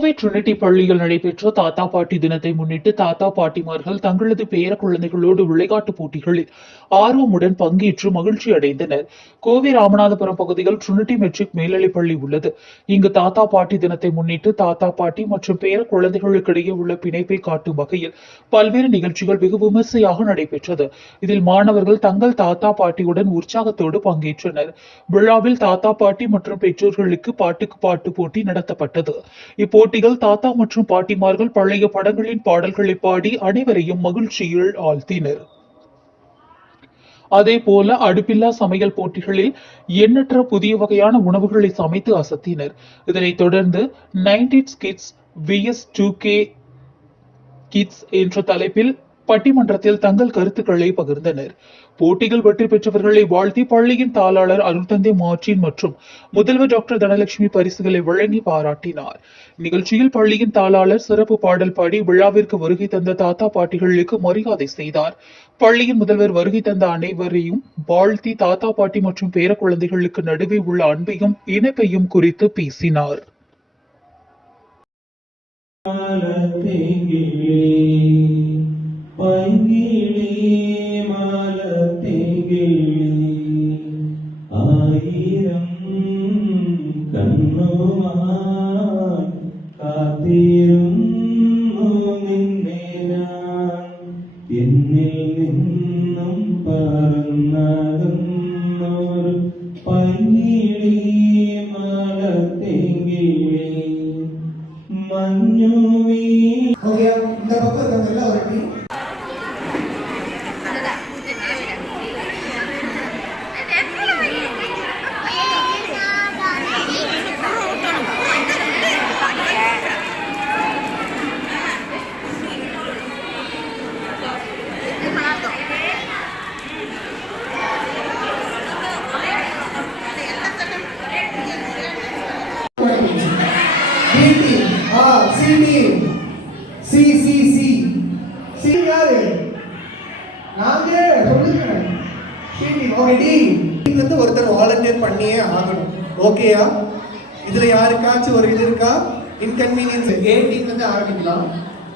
Kovai Trinity பள்ளியில் நடைபெற்ற தாத்தா பாட்டி தினத்தை முன்னிட்டு தாத்தா பாட்டிமார்கள் தங்களது பேர குழந்தைகளோடு விளையாட்டுப் போட்டிகளில் ஆர்வமுடன் பங்கேற்று மகிழ்ச்சி அடைந்தனர். கோவை ராமநாதபுரம் பகுதியில் ட்ரினிட்டி மெட்ரிக் மேல்நிலைப்பள்ளி உள்ளது. இங்கு தாத்தா பாட்டி தினத்தை முன்னிட்டு தாத்தா பாட்டி மற்றும் பேர குழந்தைகளுக்கிடையே உள்ள பிணைப்பை காட்டும் வகையில் பல்வேறு நிகழ்ச்சிகள் வெகு விமர்சையாக நடைபெற்றது. இதில் மாணவர்கள் தங்கள் தாத்தா பாட்டியுடன் உற்சாகத்தோடு பங்கேற்றனர். விழாவில் தாத்தா பாட்டி மற்றும் பெற்றோர்களுக்கு பாட்டுக்கு பாட்டு போட்டி நடத்தப்பட்டது. இப்போட்டிகள் தாத்தா மற்றும் பாட்டிமார்கள் பழைய படங்களின் பாடல்களை பாடி அனைவரையும் மகிழ்ச்சியில் ஆழ்த்தினர். அதேபோல அடுப்பில்லா சமையல் போட்டிகளில் எண்ணற்ற புதிய வகையான உணவுகளை சமைத்து அசத்தினர். இதனைத் தொடர்ந்து 90s kids vs 2K kids என்ற தலைப்பில் பட்டிமன்றத்தில் தங்கள் கருத்துக்களை பகிர்ந்தனர். போட்டிகள் வெற்றி பெற்றவர்களை வாழ்த்தி பள்ளியின் தாளாளர் அருள்தந்தை மார்டின் மற்றும் முதல்வர் டாக்டர் தனலட்சுமி பரிசுகளை வழங்கி பாராட்டினார். நிகழ்ச்சியில் பள்ளியின் தாளாளர் சிறப்பு பாடல் பாடி விழாவிற்கு வருகை தந்த தாத்தா பாட்டிகளுக்கு மரியாதை செய்தார். பள்ளியின் முதல்வர் வருகை தந்த அனைவரையும் வாழ்த்தி தாத்தா பாட்டி மற்றும் பேர குழந்தைகளுக்கு நடுவே உள்ள அன்பையும் இணைப்பையும் குறித்து பேசினார். ஒருத்தர் வாலண்டியர் பண்ணியே ஆகணும். ஓகேயா? இதுல யாருக்காச்சும் ஒரு இது இருக்கா? இன்கன்வீனியன்ஸ். A டீம் வந்து ஆரம்பிக்கலாம்.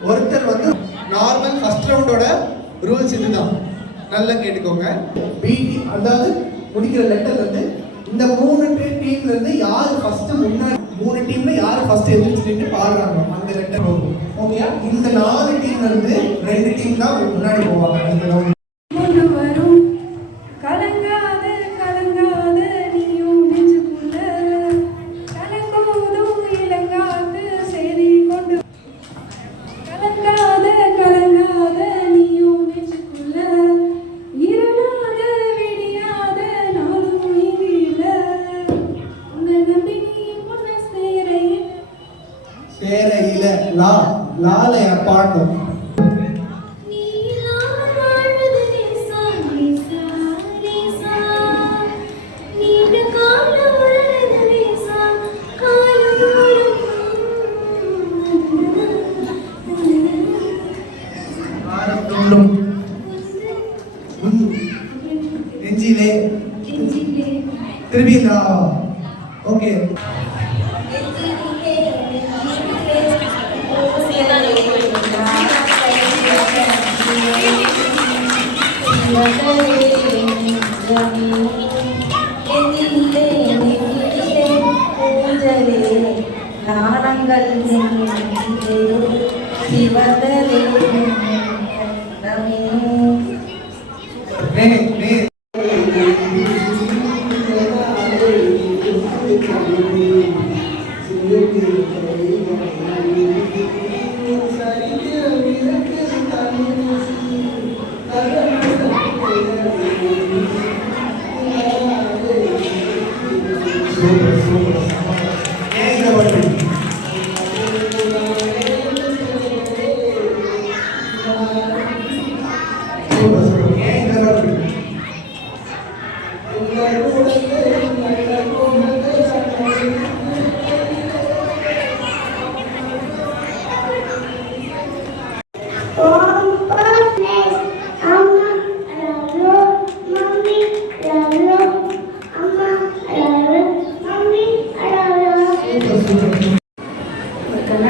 ஒருத்தர் வந்து நார்மல் ஃபர்ஸ்ட் ரவுண்டோட ரூல்ஸ் இதுதான். நல்லா கேட்டுக்கோங்க. B டீம் அதாவது முடிக்கிற லெட்டர் வந்து இந்த 3 டீம்ல இருந்து யார் ஃபர்ஸ்ட் முன்னாடி 3 டீம்ல யார் ஃபர்ஸ்ட் எந்திரிச்சு நின்னு பாடுறாங்க அந்த லெட்டர் வரும். ஓகேயா? இந்த 4 டீம்ல இருந்து 2 டீம் தான் முன்னாடி போவாங்க இந்த ரவுண்ட். லாலைய பாடணும். நெஞ்சிலே திரும்பிலா. ஓகே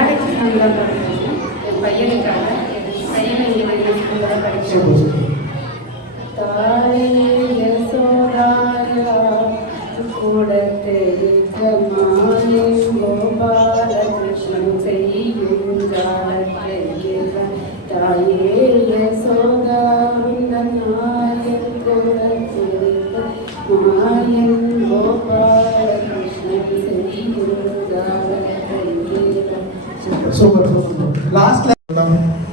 மேரேஜ் நல்லா படிக்கணும் என் பையனுக்காக பையனை இங்கே வந்து ஸ்கூலில் படிக்கணும். தாயே யசோதாயா கூடத்தே மாயம் கோபால கிருஷ்ணன் செய்யும் ஜாலத்தை தாயே யசோதா நாயன் கூடத்தே மாயன் கோபால கிருஷ்ணன் செய்யும் ஜாலத்தை. Super super. லாஸ்ட்ல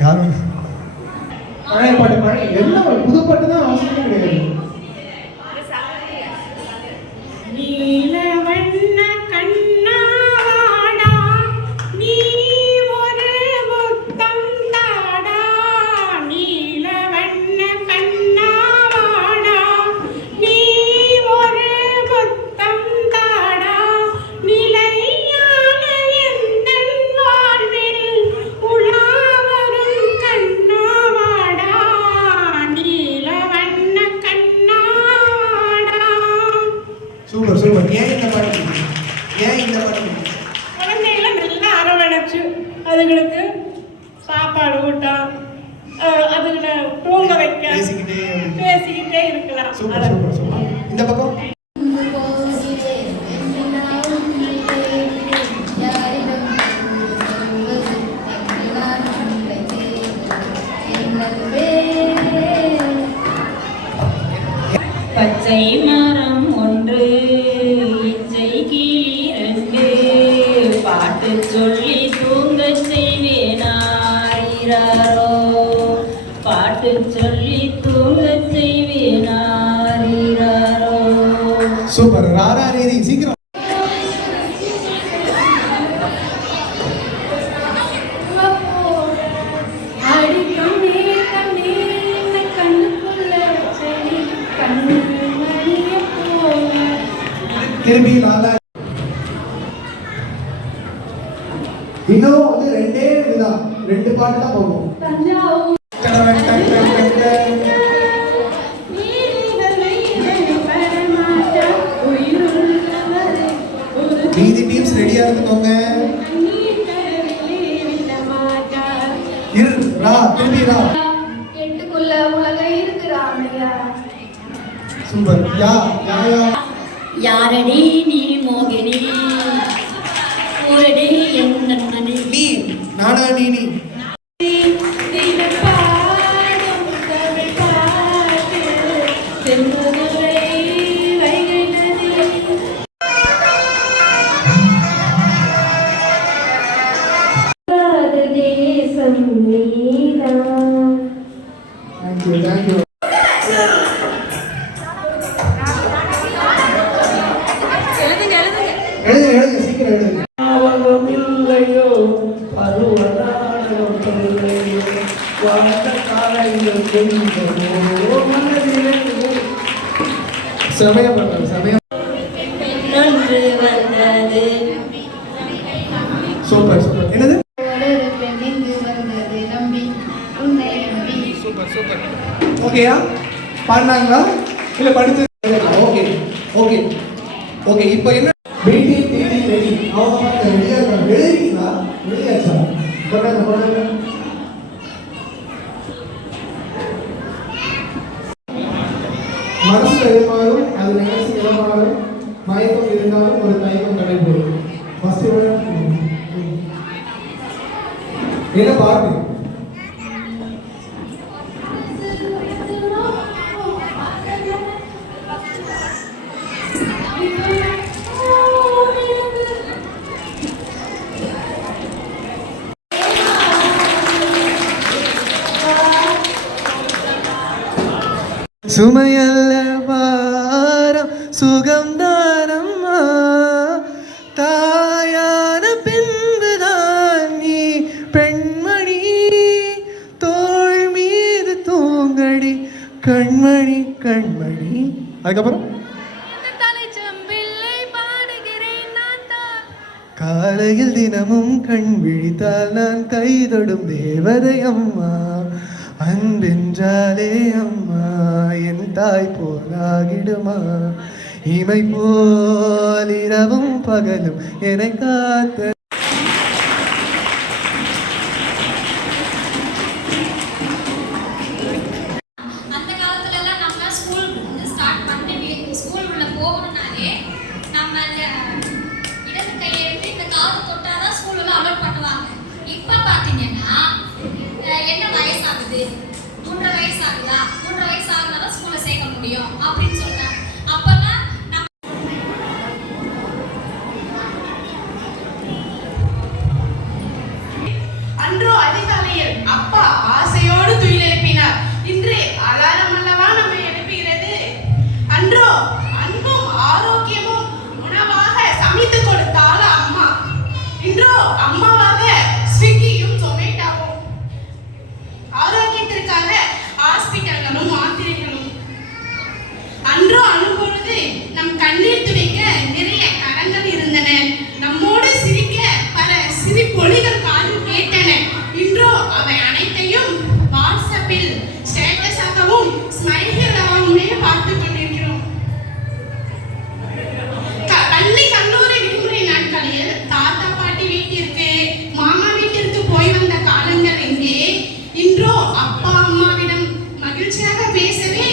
யாரும் பழைய பாட்டு பழைய என்ன புது பாட்டு தான் அவசியமே கிடையாது. நீலவண்ண கண்ணாடா நீ ஒரு முத்தம் தாடா, நீலவண்ண கண்ணாடா நீ ஒரு முத்தம் தாடா, நிலையான எந்தன் வாழ்வில் உலாவரும் கண்ணாடா, நீலவண்ண கண்ணாடா. Super super. ஏன் இந்த பாட்டு ஏன் இந்த பாட்டு? குழந்தைகளை நல்லா அரவணைச்சு அதுங்களுக்கு சாப்பாடு ஊட்டம், அதுகளை தூங்க வைக்க பேசிக்கிட்டே இருக்கலாம். Super super super. இந்த பக்கம் பச்சை மரம் ஒன்று இச்சை கீழிரண்டு பாட்டு சொல்லி தூங்கச் செய்வேனாரோ, பாட்டு சொல்லி தூங்கச் செய்வேனாரோ. சூப்பர். ராரா ரேதி சீக்கிரம். திரும்பி லாலா. இன்னும் வந்து ரெண்டே இதுதான், ரெண்டு பாட்டு தான் போகும். மீதி டீம்ஸ் ரெடியா இருந்துக்கோங்க. இரு ரா திரும்பி ரா. எட்டுக்குள்ள உலகம் இருக்குறாமையா. சூப்பர். யா யா யா. யாரடி நீ மோகினி ஊரடி என் நன்னி நீ நானா நீ நீ தேங்க்யூ தேங்க்யூ. எழுது எழுது சீக்கிரம் எழுது. இல்லையோ பருவதானம் இல்லையோ வாழ்ந்த காலங்கள் கொஞ்சமோ மனதிலே. சமயம் பண்றது சமயம். நன்று வந்தது. Super super. என்னது? Super super. ஓகேயா? பாடினாங்களா இல்ல படிச்சு? Okay okay okay. இப்போ என்ன மீட்டி மீட்டி ரெடி. அவங்க பார்த்து ரெடியா இருக்காங்க. எழுதிங்களா? எழுதியாச்சா? போடுங்க போடுங்க. மனசுல எதிர்மாறும் அது நினைச்சு இடமாறும் மயக்கம் இருந்தாலும் ஒரு தயக்கம் நடைபெறும். ஃபர்ஸ்ட் என்ன பாட்டு? சுமையல்ல பாரம் சுகம்தானம்மா, தாயான பின்புதான் நீ பெண்மணி, தோள் மீது தூங்கடி கண்மணி கண்மணி. அதுக்கப்புறம் காலையில் தினமும் கண் விழித்தால் நான் கைதொடும் தேவதை அம்மா, அன்பென்றாலே அம்மா என் தாய் போலாகிடுமா, இமை போல் இரவும் பகலும் என்னை காத்த. இப்ப பாத்தீங்கன்னா என்ன வயசாகுது, 3.5 வயசு ஆகுதா, 3.5 வயசு ஆகுனாதான் ஸ்கூல்ல சேர்க்க முடியும் அப்படின்னு சொல்றாங்க. அப்பெல்லாம் அன்றோ அதிகாலையில் அப்பா ஆசையோடு துயில் எழுப்பினார். இன்று அலாரம் அல்லவா நம்மை எழுப்புகிறது. அன்றோ அன்பும் ஆரோக்கியமும் உணவாக சமைத்து கொடுத்தாள் அம்மா. இன்றோ அம்மாவாக ஸ்விக்கியும் ஜொமேட்டோவும், ஆரோக்கியத்திற்காக ஹாஸ்பிட்டல்களும் மாத்திரைகளும். அன்றோ அனுபொழுது நம் கண்ணீர் துடைக்க நிறைய கரங்கள் இருந்தன. நம்மோடு சிரிக்க பல சிரிப்பொலிகள் காதில் கேட்டன. இன்றோ அவை அனைத்தையும் வாட்ஸ்அப்பில் ஸ்டேட்டஸாகவும் ஸ்மைல்களாகவுமே பார்த்து கொண்டிருக்கிறோம். பள்ளி கல்லூரி விடுமுறை நாட்களில் தாத்தா பாட்டி வீட்டிற்கு, மாமா வீட்டிற்கு போய் வந்த காலங்கள் எங்கே? இன்றோ அப்பா அம்மாவிடம் மகிழ்ச்சியாக பேசவே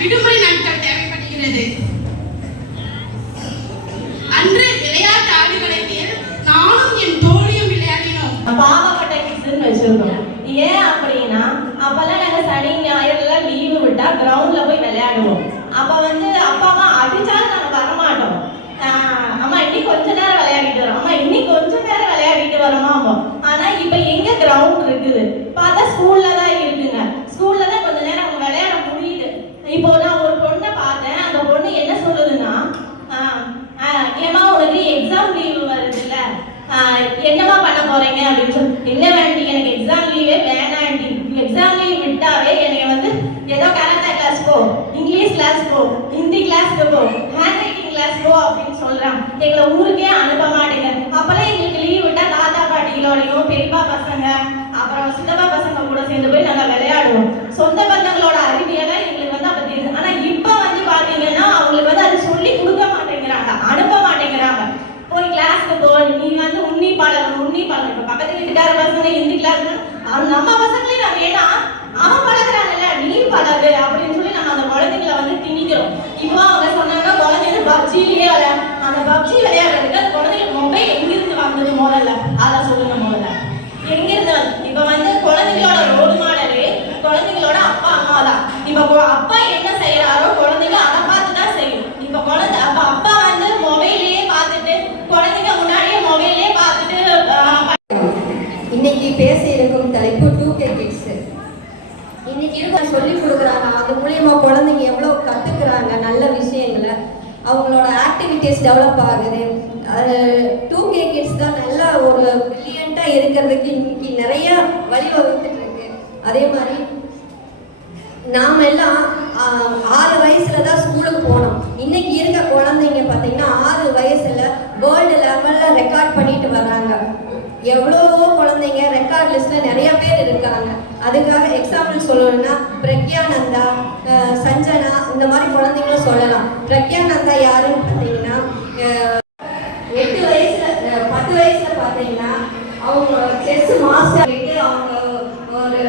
விடுமுறை நாட்கள் தேவைப்படுகிறது. அன்று விளையாட்டு ஆடுகளத்தில் நானும் என் தோழியும் விளையாடினோம். பாவப்பட்ட கிட்ஸ்ன்னு வச்சிருந்தோம். ஏன் அப்படின்னா அப்பெல்லாம் நாங்க சனி ஞாயிறுல லீவு விட்டா கிரவுண்ட்ல போய் விளையாடுவோம். அப்ப அப்பா அம்மா அடிச்சாலும் நாங்க வரமாட்டோம். அம்மா இன்னைக்கு கொஞ்ச நேரம் விளையாடிட்டு வரோம், அம்மா இன்னைக்கு கொஞ்ச நேரம் விளையாடிட்டு வரோமா. ஆனா இப்ப எங்க கிரவுண்ட் இருக்குது? பார்த்தா ஸ்கூல்ல தான் இருக்குங்க. ஸ்கூல்ல தான் கொஞ்ச நேரம் அவங்க விளையாட முடியுது. இப்போ நான் ஒரு பொண்ணை பார்த்தேன். அந்த பொண்ணு என்ன சொல்லுதுன்னா, ஏமா உனக்கு எக்ஸாம் லீவு வருதுல்ல, என்னமா பண்ண போறீங்க அப்படின்னு சொல்லி. என்ன வேண்டி, எனக்கு எக்ஸாம் லீவே வேணாண்டி. எக்ஸாம் லீவ் விட்டாவே எனக்கு ஏதோ கராத்தே கிளாஸ் போ, இங்கிலீஷ் கிளாஸ் போ, ஹிந்தி கிளாஸ்க்கு போ, ஹேண்ட் ரைட்டிங் கிளாஸ் போ அப்படின்னு சொல்றாங்க. எங்களை ஊருக்கே அனுப்ப மாட்டேங்க. அப்பெல்லாம் எங்களுக்கு லீவ் விட்டா தாத்தா பாட்டிகளோடையும் பெரியப்பா பசங்க அப்புறம் சித்தப்பா பசங்க கூட சேர்ந்து போய் நாங்க விளையாடுவோம். சொந்த பந்தங்களோட அறிவியெல்லாம் எங்களுக்கு அப்ப தெரியுது. ஆனா இப்ப பாத்தீங்கன்னா அவங்களுக்கு அது சொல்லி கொடுக்க மாட்டேங்கிறாங்க, அனுப்ப மாட்டேங்கிறாங்க. போய் கிளாஸ்க்கு போ, நீ உன்னி பழகணும். இப்ப பக்கத்து வீட்டுக்கார பசங்க ஹிந்தி கிளாஸ், நம்ம பசங்களே நான் வேணா அவன் பழகுறாங்கல்ல நீ பழகு அப்படின்னு சொல்லி நம்ம அந்த குழந்தைங்களை திணிக்கிறோம். இப்போ அவங்க சொன்னாங்க குழந்தைங்க பப்ஜிலேயே அந்த பப்ஜி விளையாடுறதுக்கு அந்த குழந்தைங்களுக்கு மொபைல் எங்கிருந்து வந்தது முதல்ல அதை சொல்லுங்க. முதல்ல எங்கிருந்து இப்ப குழந்தைங்களோட ரோல் மாடலு குழந்தைங்களோட அப்பா அம்மா தான். இப்ப அப்பா என்ன செய்யறாரோ குழந்தைங்க அதை பார்த்து தான் செய்யும். இப்ப குழந்தை அப்பா மொபைலையே பார்த்துட்டு குழந்தைங்க முன்னாடியே மொபைலே பார்த்துட்டு. இன்னைக்கு பேச இருக்கும் தலைப்பு 2K கிட்ஸ். இன்னைக்கு சொல்லி கொடுக்குறாங்க, அது மூலியமா குழந்தைங்க எவ்வளோ கத்துக்கிறாங்க நல்ல விஷயங்களை, அவங்களோட ஆக்டிவிட்டிஸ் டெவலப் ஆகுது. 2K கிட்ஸ் தான் நல்லா ஒரு பிரில்லியண்டா இருக்கிறதுக்கு இன்னைக்கு நிறைய வழிவகுத்துட்டு இருக்கு. அதே மாதிரி நாம எல்லாம் 6 வயசுல தான் ஸ்கூலுக்கு போனோம். இன்னைக்கு இருக்க குழந்தைங்க பார்த்தீங்கன்னா 6 வயசுல வேர்ல்டு லெவல்ல ரெக்கார்ட் பண்ணிட்டு வர்றாங்க. எவ்வளவோ குழந்தைங்க ரெக்கார்ட் லிஸ்ட்ல நிறைய பேர் இருக்காங்க. அதுக்காக எக்ஸாம்பிள் சொல்லணும்னா பிரக்யானந்தா, சஞ்சனா, இந்த மாதிரி குழந்தைங்களும் சொல்லலாம். பிரக்யானந்தா யாருன்னு பார்த்தீங்கன்னா 8 வயசுல 10 வயசுல பார்த்தீங்கன்னா அவங்க செஸ் மாஸ்டர் அவங்க ஒரு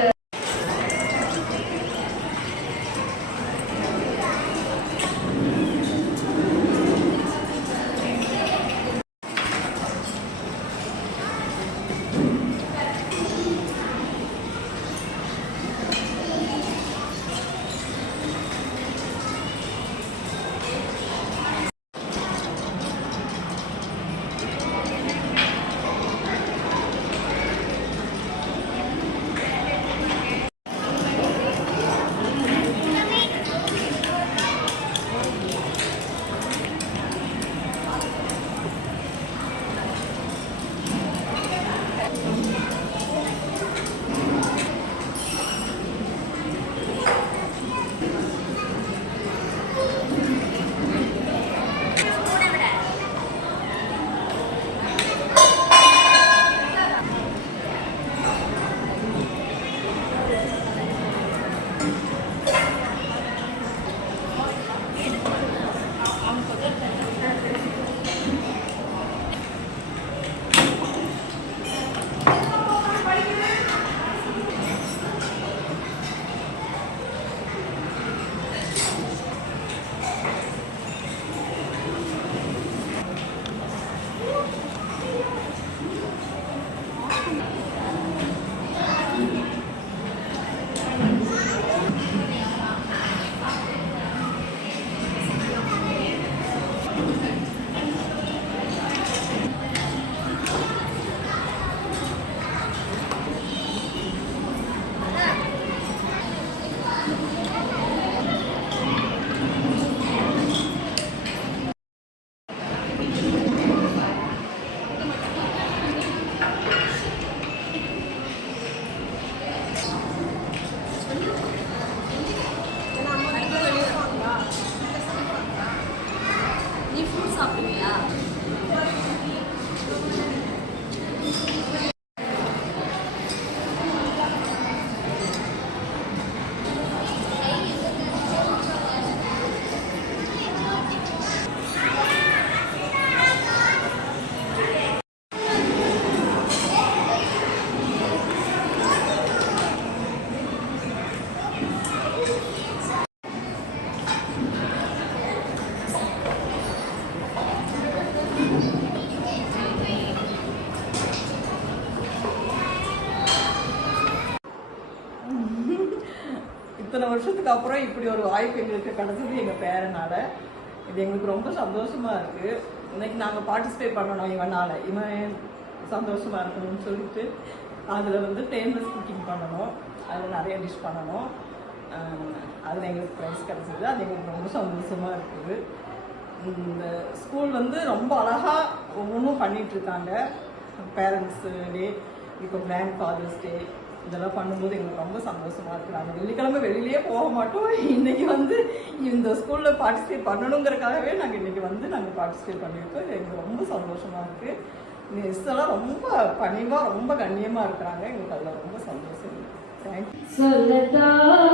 இத்தனை வருஷத்துக்கு அப்புறம் இப்படி ஒரு வாய்ப்பு எங்களுக்கு கிடைச்சது எங்கள் பேரனால. இது எங்களுக்கு ரொம்ப சந்தோஷமாக இருக்குது. இன்னைக்கு நாங்கள் பார்ட்டிசிபேட் பண்ணணும் இவன் சந்தோஷமாக இருக்கணும்னு சொல்லிட்டு அதில் வந்து ஃபேமஸ் குக்கிங் பண்ணணும், அதில் நிறைய டிஷ் பண்ணணும். அதில் எங்களுக்கு ப்ரைஸ் கிடச்சிது. அது எங்களுக்கு ரொம்ப சந்தோஷமாக இருக்குது. இந்த ஸ்கூல் வந்து ரொம்ப அழகாக ஒவ்வொன்றும் பண்ணிகிட்ருக்காங்க. பேரண்ட்ஸு டே, இப்போ கிராண்ட் ஃபாதர்ஸ் டே, இதெல்லாம் பண்ணும்போது எங்களுக்கு ரொம்ப சந்தோஷமாக இருக்குது. நாங்கள் வெள்ளிக்கிழமை வெளியிலே போக மாட்டோம். இன்றைக்கி வந்து இந்த ஸ்கூலில் பார்ட்டிசிபேட் பண்ணணுங்கிறதுக்காகவே நாங்கள் இன்றைக்கி வந்து நாங்கள் பார்ட்டிசிபேட் பண்ணியிருக்கோம். இது எங்களுக்கு ரொம்ப சந்தோஷமாக இருக்குது. மிஸ் எல்லாம் ரொம்ப பணிவாக ரொம்ப கண்ணியமாக இருக்கிறாங்க. எங்களுக்கு அதில் ரொம்ப சந்தோஷம். தேங்க்யூ. சொல்லத்தான்